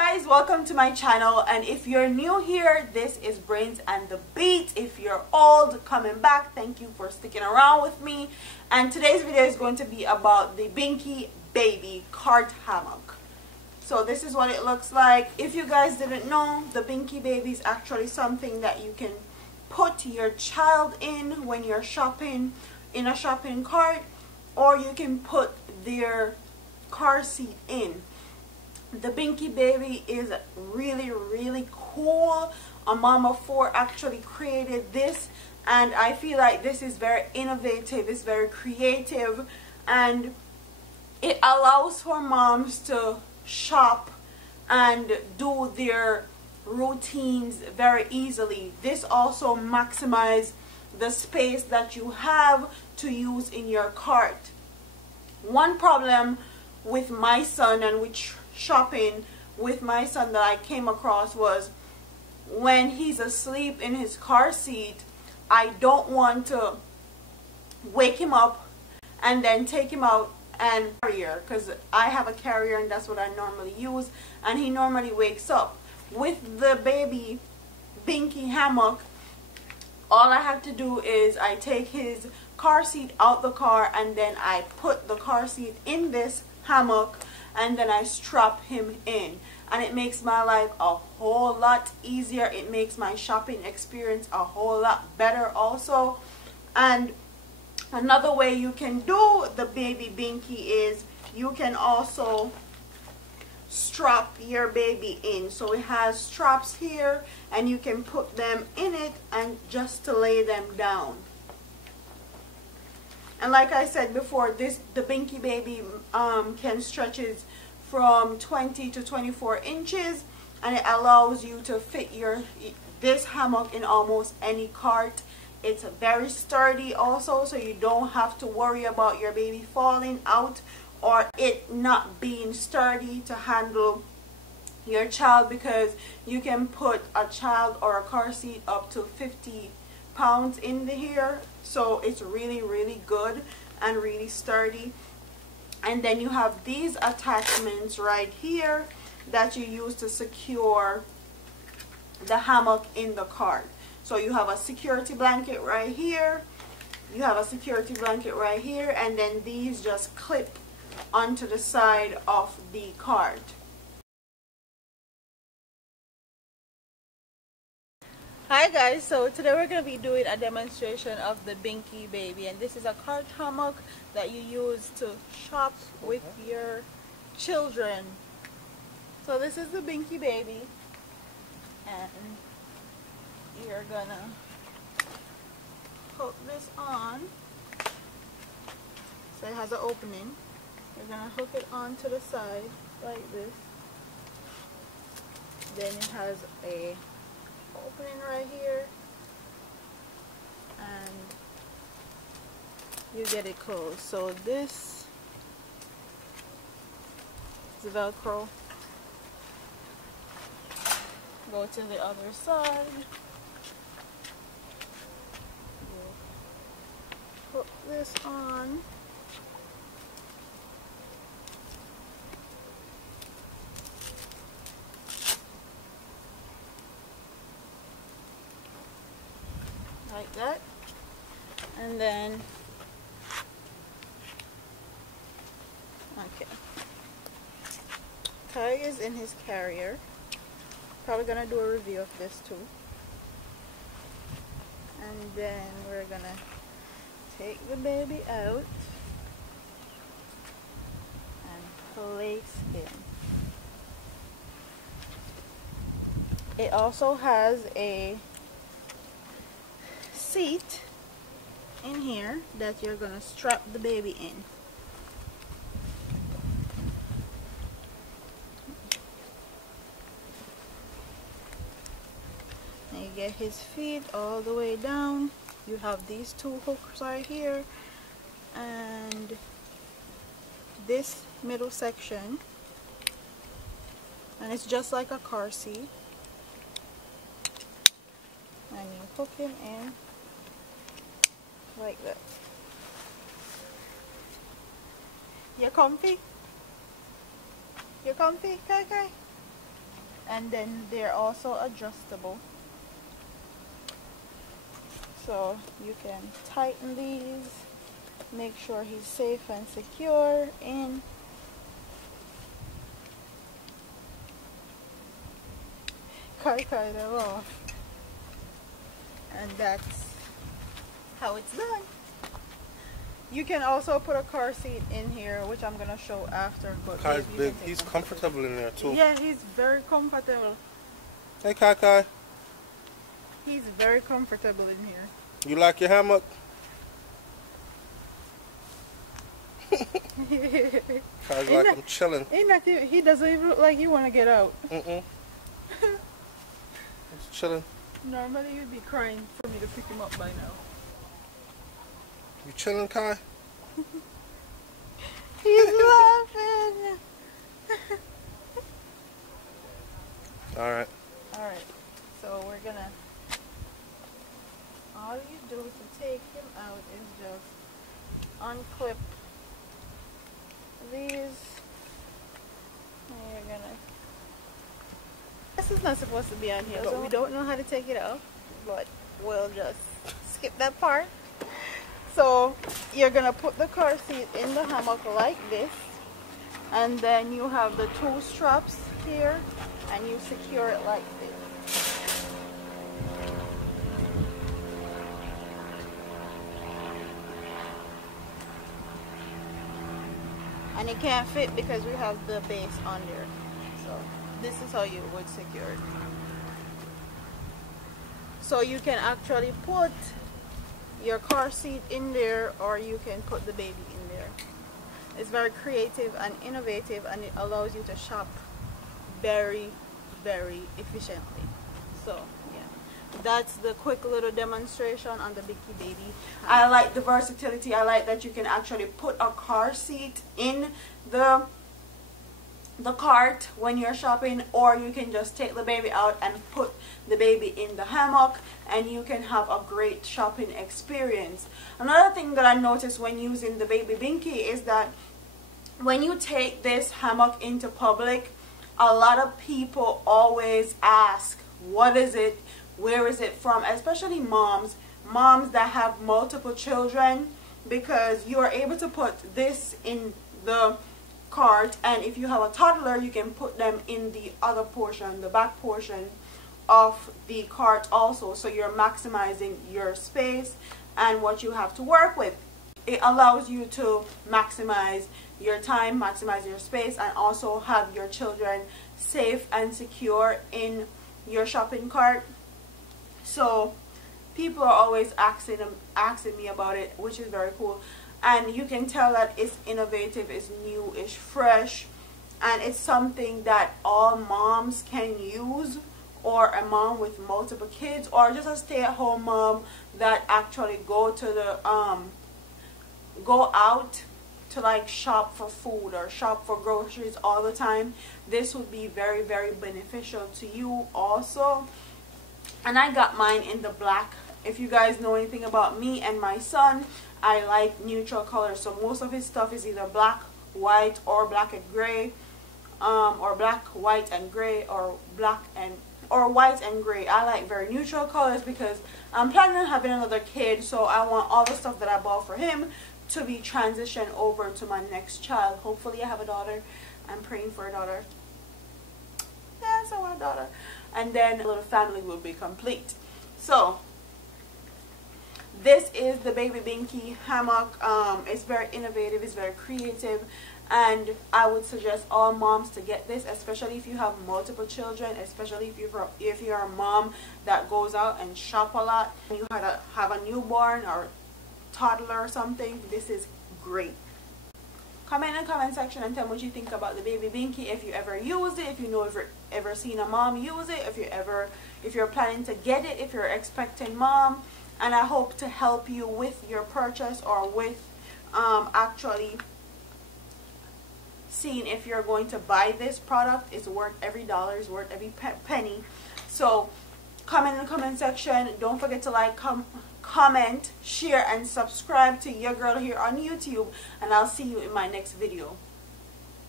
Guys, welcome to my channel, and if you're new here, this is Brains and the Beat. If you're old, coming back, thank you for sticking around with me. And today's video is going to be about the Binxybaby cart hammock. So this is what it looks like. If you guys didn't know, the Binxybaby is actually something that you can put your child in when you're shopping in a shopping cart, or you can put their car seat in. The Binxybaby is really cool. A mom of four actually created this, and I feel like this is very innovative, it's very creative, and it allows for moms to shop and do their routines very easily. This also maximizes the space that you have to use in your cart. One problem with my son and with shopping with my son that I came across was when he's asleep in his car seat, I don't want to wake him up and then take him out and carrier, because I have a carrier and that's what I normally use, and he normally wakes up. With the baby Binxy hammock, all I have to do is I take his car seat out the car, and then I put the car seat in this hammock, and then I strap him in, and it makes my life a whole lot easier. It makes my shopping experience a whole lot better also. And another way you can do the baby Binxy is you can also strap your baby in. So it has straps here, and you can put them in it and just to lay them down. And like I said before, the Binxybaby can stretches from 20 to 24 inches, and it allows you to fit this hammock in almost any cart. It's very sturdy also, so you don't have to worry about your baby falling out or it not being sturdy to handle your child, because you can put a child or a car seat up to 50 pounds in here. So it's really good and really sturdy. And then you have these attachments right here that you use to secure the hammock in the cart. So you have a security blanket right here, you have a security blanket right here, and then these just clip onto the side of the cart. Hi guys, so today we're going to be doing a demonstration of the Binxybaby, and this is a cart hammock that you use to shop with your children. So this is the Binxybaby, and you're gonna hook this on. So it has an opening. You're gonna hook it onto the side like this. Then it has a opening right here, and you get it closed. So this is Velcro. Go to the other side. Put this on. Like that, and then Kai is in his carrier. Probably gonna do a review of this too, and then we're gonna take the baby out and place it. It also has a seat in here that you're gonna strap the baby in. And you get his feet all the way down. You have these two hooks right here, and this middle section, and it's just like a car seat, and you hook him in like that. You comfy? You comfy? Okay. and then they're also adjustable, so you can tighten these, make sure he's safe and secure in. Kind of off, and that's how it's done. You can also put a car seat in here, which I'm gonna show after. But Kai's big. He's comfortable in there too. Yeah, he's very comfortable. Hey Kai. He's very comfortable in here. You like your hammock? Kai's like I'm chilling. He doesn't even look like he want to get out. He's chilling. Normally you'd be crying for me to pick him up by now. You chilling, Kai? He's laughing. Alright. Alright. So we're gonna, all you do to take him out is just unclip these. And you're gonna, this is not supposed to be on here, but we don't know how to take it off, but we'll just skip that part. So you're gonna put the car seat in the hammock like this, and then you have the two straps here, and you secure it like this. And it can't fit because we have the base under. So this is how you would secure it. So you can actually put your car seat in there, or you can put the baby in there. It's very creative and innovative, and it allows you to shop very, very efficiently. So yeah, that's the quick little demonstration on the Binxybaby. I like the versatility. I like that you can actually put a car seat in the cart when you're shopping, or you can just take the baby out and put the baby in the hammock, and you can have a great shopping experience. Another thing that I noticed when using the Baby Binxy is that when you take this hammock into public, a lot of people always ask, what is it, where is it from, especially moms that have multiple children, because you are able to put this in the cart, and if you have a toddler, you can put them in the other portion, the back portion of the cart also, so you're maximizing your space and what you have to work with. It allows you to maximize your time, maximize your space, and also have your children safe and secure in your shopping cart. So people are always asking me about it, which is very cool. And you can tell that it's innovative, it's new, it's fresh, and it's something that all moms can use, or a mom with multiple kids, or just a stay-at-home mom that actually go out to like shop for food or shop for groceries all the time. This would be very, very beneficial to you also. And I got mine in the black. If you guys know anything about me and my son, I like neutral colors, so most of his stuff is either black, white, or black and gray, or black, white, and gray, or white and gray. I like very neutral colors because I'm planning on having another kid, so I want all the stuff that I bought for him to be transitioned over to my next child. Hopefully I have a daughter. I'm praying for a daughter. Yes, I want a daughter. And then a little family will be complete. So this is the Baby Binxy hammock. It's very innovative, it's very creative, and I would suggest all moms to get this, especially if you have multiple children, especially if you're a mom that goes out and shop a lot, and you have a newborn or toddler or something. This is great. Comment in the comment section and tell me what you think about the Baby Binxy. If you ever use it, if you know if you've ever seen a mom use it, if you're planning to get it, if you're expecting mom. And I hope to help you with your purchase, or with actually seeing if you're going to buy this product. It's worth every dollar, it's worth every penny. So comment in the comment section. Don't forget to like, comment, share, and subscribe to your girl here on YouTube. And I'll see you in my next video.